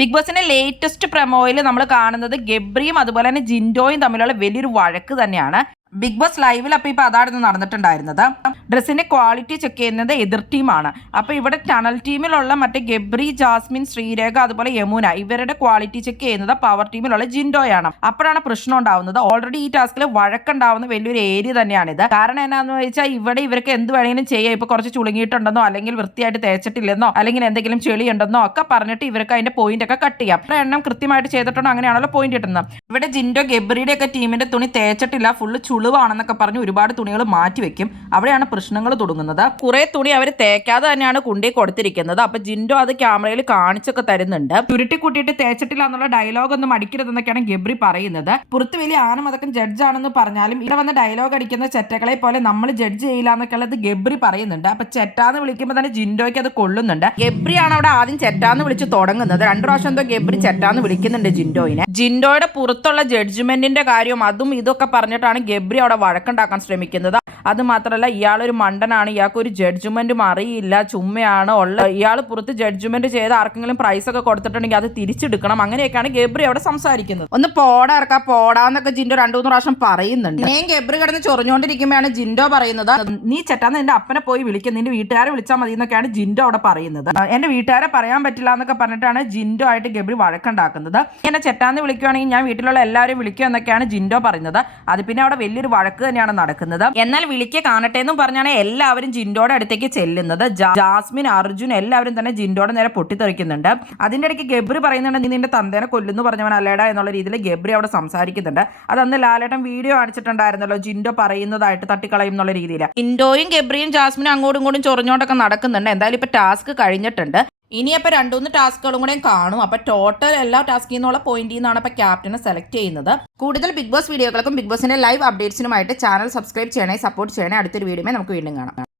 Big ബോസിന്റെ latest പ്രൊമോയിൽ നമ്മൾ കാണുന്നത് ഗബ്രിയും അതുപോലെ തന്നെ ജിൻഡോയും തമ്മിലുള്ള വലിയൊരു വഴക്ക് തന്നെയാണ്. ബിഗ് ബോസ് ലൈവിൽ അപ്പോൾ ഇപ്പോൾ അതായിരുന്നു നടന്നിട്ടുണ്ടായിരുന്നത്. ഡ്രസ്സിന്റെ ക്വാളിറ്റി ചെക്ക് ചെയ്യുന്നത് എതിർ ടീമാണ്. അപ്പോൾ ഇവിടെ ടണൽ ടീമിലുള്ള മറ്റേ ഗബ്രി, ജാസ്മിൻ, ശ്രീരേഖ അതുപോലെ യമുന ഇവരുടെ ക്വാളിറ്റി ചെക്ക് ചെയ്യുന്നത് പവർ ടീമിലുള്ള ജിൻഡോയാണ്. അപ്പോഴാണ് പ്രശ്നം ഉണ്ടാവുന്നത്. ഓൾറെഡി ഈ ടാസ്കിൽ വഴക്കുണ്ടാവുന്ന വലിയൊരു ഏരിയ തന്നെയാണിത്. കാരണം എന്നാന്ന് വെച്ചാൽ ഇവിടെ ഇവർക്ക് എന്ത് വേണമെങ്കിലും ചെയ്യാം. ഇപ്പോൾ കുറച്ച് ചുളുങ്ങിയിട്ടുണ്ടെന്നോ അല്ലെങ്കിൽ വൃത്തിയായിട്ട് തേച്ചിട്ടില്ലെന്നോ അല്ലെങ്കിൽ എന്തെങ്കിലും ചെളി ഉണ്ടെന്നോ ഒക്കെ പറഞ്ഞിട്ട് ഇവർക്ക് അതിന്റെ പോയിന്റ് ഒക്കെ കട്ട് ചെയ്യാം. എണ്ണം കൃത്യമായിട്ട് ചെയ്തിട്ടുണ്ടോ അങ്ങനെയാണല്ലോ പോയിന്റ് കിട്ടുന്നത്. ഇവിടെ ജിൻഡോ ഗബ്രിയുടെ ഒക്കെ ടീമിന്റെ തുണി തേച്ചിട്ടില്ല, ഫുള്ള് ചുളിവാണെന്നൊക്കെ പറഞ്ഞ് ഒരുപാട് തുണികൾ മാറ്റി വെക്കും. അവിടെയാണ് പ്രശ്നങ്ങൾ തുടങ്ങുന്നത്. കുറെ തുണി അവർ തേക്കാതെ തന്നെയാണ് കൊണ്ടേ കൊടുത്തിരിക്കുന്നത്. അപ്പൊ ജിൻഡോ അത് ക്യാമറയിൽ കാണിച്ചൊക്കെ തരുന്നുണ്ട്. ചുരുട്ടി കൂട്ടിയിട്ട് തേച്ചിട്ടില്ല എന്നുള്ള ഡയലോഗ് ഒന്നും അടിക്കരുതെന്നൊക്കെയാണ് ഗബ്രി പറയുന്നത്. പുറത്ത് വലിയ ആനമതക്കം ജഡ്ജാണെന്ന് പറഞ്ഞാലും ഇവിടെ വന്ന് ഡയലോഗ് അടിക്കുന്ന ചെറ്റകളെ പോലെ നമ്മൾ ജഡ്ജ് ചെയ്യില്ല എന്നൊക്കെയുള്ളത് ഗബ്രി പറയുന്നുണ്ട്. അപ്പൊ ചെറ്റാന്ന് വിളിക്കുമ്പോൾ തന്നെ ജിൻഡോയ്ക്ക് അത് കൊള്ളുന്നുണ്ട്. ഗബ്രിയാണ് അവിടെ ആദ്യം ചെറ്റാന്ന് വിളിച്ച് തുടങ്ങുന്നത്. 2 പ്രാവശ്യം എന്തോ ഗബ്രി ചെറ്റാന്ന് വിളിക്കുന്നുണ്ട് ജിൻഡോയിനെ. ജിൻഡോയുടെ പുറത്തുള്ള ജഡ്ജ്മെന്റിന്റെ കാര്യം അതും ഇതൊക്കെ പറഞ്ഞിട്ടാണ് ഗബ്രി അവിടെ വഴക്കുണ്ടാക്കാൻ ശ്രമിക്കുന്നത്. അത് മാത്രമല്ല ഇയാളൊരു മണ്ടനാണ്, ഇയാൾക്ക് ഒരു ജഡ്ജ്മെന്റും അറിയില്ല, ചുമ്മയാണ് ഉള്ള. ഇയാൾ പുറത്ത് ജഡ്ജ്മെന്റ് ചെയ്ത് ആർക്കെങ്കിലും പ്രൈസ് ഒക്കെ കൊടുത്തിട്ടുണ്ടെങ്കിൽ അത് തിരിച്ചെടുക്കണം. അങ്ങനെയൊക്കെയാണ് ഗബ്രി അവിടെ സംസാരിക്കുന്നത്. ഒന്ന് പോടാ ഇറക്കാ പോടാന്നൊക്കെ ജിൻഡോ 2-3 പ്രാവശ്യം പറയുന്നുണ്ട്. ഞാൻ ഗബ്രി കിടന്ന് ചൊറിഞ്ഞുകൊണ്ടിരിക്കുമ്പോഴാണ് ജിൻഡോ പറയുന്നത്, നീ ചെറ്റാന്ന് നിന്റെ അപ്പനെ പോയി വിളിക്കും, നിന്റെ വീട്ടുകാരെ വിളിച്ചാൽ മതി എന്നൊക്കെയാണ് ജിൻഡോ അവിടെ പറയുന്നത്. എന്റെ വീട്ടുകാരെ പറയാൻ പറ്റില്ല എന്നൊക്കെ പറഞ്ഞിട്ടാണ് ജിൻഡോ ആയിട്ട് ഗബ്രി വഴക്കുണ്ടാക്കുന്നത്. എന്നെ ചെറ്റാന്ന് വിളിക്കുകയാണെങ്കിൽ ഞാൻ വീട്ടിലുള്ള എല്ലാവരും വിളിക്കുക എന്നൊക്കെയാണ് ജിൻഡോ പറയുന്നത്. അത് പിന്നെ അവിടെ വലിയൊരു വഴക്ക് തന്നെയാണ് നടക്കുന്നത്. എന്നാൽ വിളിക്കുക കാണട്ടെ എന്നും പറഞ്ഞാണ് എല്ലാവരും ജിൻഡോയുടെ അടുത്തേക്ക് ചെല്ലുന്നത്. ജാസ്മിൻ, അർജുൻ എല്ലാവരും തന്നെ ജിൻഡോയുടെ നേരെ പൊട്ടിത്തെറിക്കുന്നുണ്ട്. അതിന്റെ ഇടയ്ക്ക് ഗബ്രി പറയുന്നുണ്ട്, നീ നിന്റെ തന്തേനെ കൊല്ലുന്നു പറഞ്ഞവൻ അല്ലേടാ എന്നുള്ള രീതിയിൽ ഗബ്രി അവിടെ സംസാരിക്കുന്നുണ്ട്. അതന്ന് ലാലേട്ടൻ വീഡിയോ കാണിച്ചിട്ടുണ്ടായിരുന്നല്ലോ, ജിൻഡോ പറയുന്നതായിട്ട് തട്ടിക്കളയും എന്നുള്ള രീതിയിൽ. ജിൻഡോയും ഗബ്രിയും ജാസ്മിനും അങ്ങോട്ടും ഇങ്ങോട്ടും ചൊറിഞ്ഞോണ്ടൊക്കെ നടക്കുന്നുണ്ട്. എന്തായാലും ഇപ്പൊ ടാസ്ക് കഴിഞ്ഞിട്ടുണ്ട്. ഇനിയപ്പോൾ 2-3 ടാസ്കുകളും കൂടെ കാണും. അപ്പോൾ ടോട്ടൽ എല്ലാ ടാസ്കിൽ നിന്നുള്ള പോയിന്റിൽ നിന്നാണ് ഇപ്പോൾ ക്യാപ്റ്റനെ സെലക്ട് ചെയ്യുന്നത്. കൂടുതൽ ബിഗ് ബോസ് വീഡിയോകൾക്കും ബിഗ് ബോസിന്റെ ലൈവ് അപ്ഡേറ്റ്സിനുമായിട്ട് ചാനൽ സബ്സ്ക്രൈബ് ചെയ്യണേ, സപ്പോർട്ട് ചെയ്യണേ. അടുത്തൊരു വീഡിയോയിൽ നമുക്ക് വീണ്ടും കാണാം.